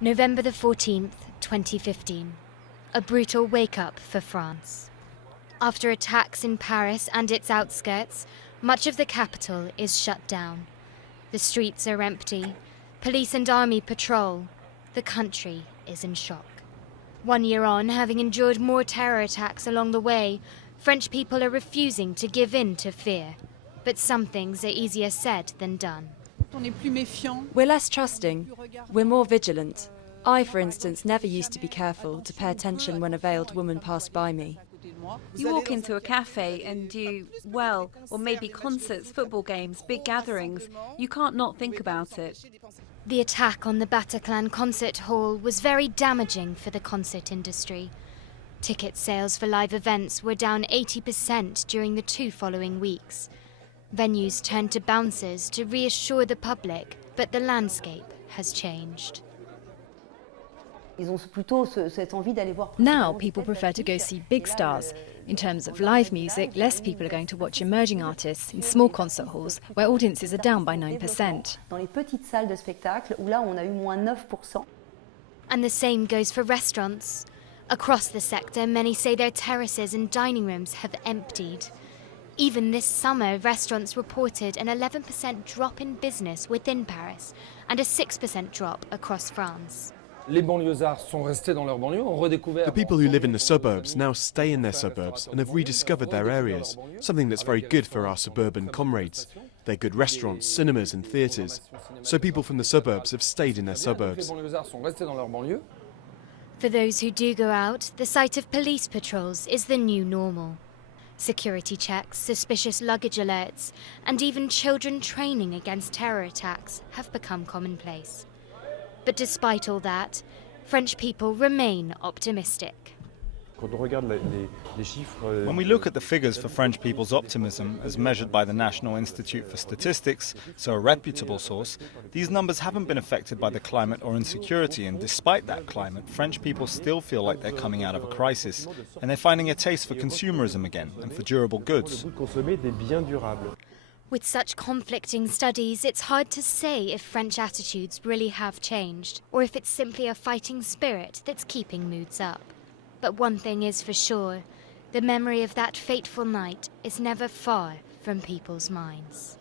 November the 14th, 2015. A brutal wake-up for France. After attacks in Paris and its outskirts, much of the capital is shut down. The streets are empty. Police and army patrol. The country is in shock. 1 year on, having endured more terror attacks along the way, French people are refusing to give in to fear. But some things are easier said than done. We're less trusting. We're more vigilant. I, for instance, never used to be careful to pay attention when a veiled woman passed by me. You walk into a cafe and or maybe concerts, football games, big gatherings. You can't not think about it. The attack on the Bataclan concert hall was very damaging for the concert industry. Ticket sales for live events were down 80% during the 2 following weeks. Venues turned to bouncers to reassure the public, but the landscape has changed. Now people prefer to go see big stars. In terms of live music, less people are going to watch emerging artists in small concert halls where audiences are down by 9%. And the same goes for restaurants. Across the sector, many say their terraces and dining rooms have emptied. Even this summer, restaurants reported an 11% drop in business within Paris and a 6% drop across France. The people who live in the suburbs now stay in their suburbs and have rediscovered their areas, something that's very good for our suburban comrades. They're good restaurants, cinemas and theatres. So people from the suburbs have stayed in their suburbs. For those who do go out, the sight of police patrols is the new normal. Security checks, suspicious luggage alerts, and even children training against terror attacks have become commonplace. But despite all that, French people remain optimistic. When we look at the figures for French people's optimism as measured by the National Institute for Statistics, so a reputable source, these numbers haven't been affected by the climate or insecurity, and despite that climate, French people still feel like they're coming out of a crisis, and they're finding a taste for consumerism again and for durable goods. With such conflicting studies, it's hard to say if French attitudes really have changed, or if it's simply a fighting spirit that's keeping moods up. But one thing is for sure, the memory of that fateful night is never far from people's minds.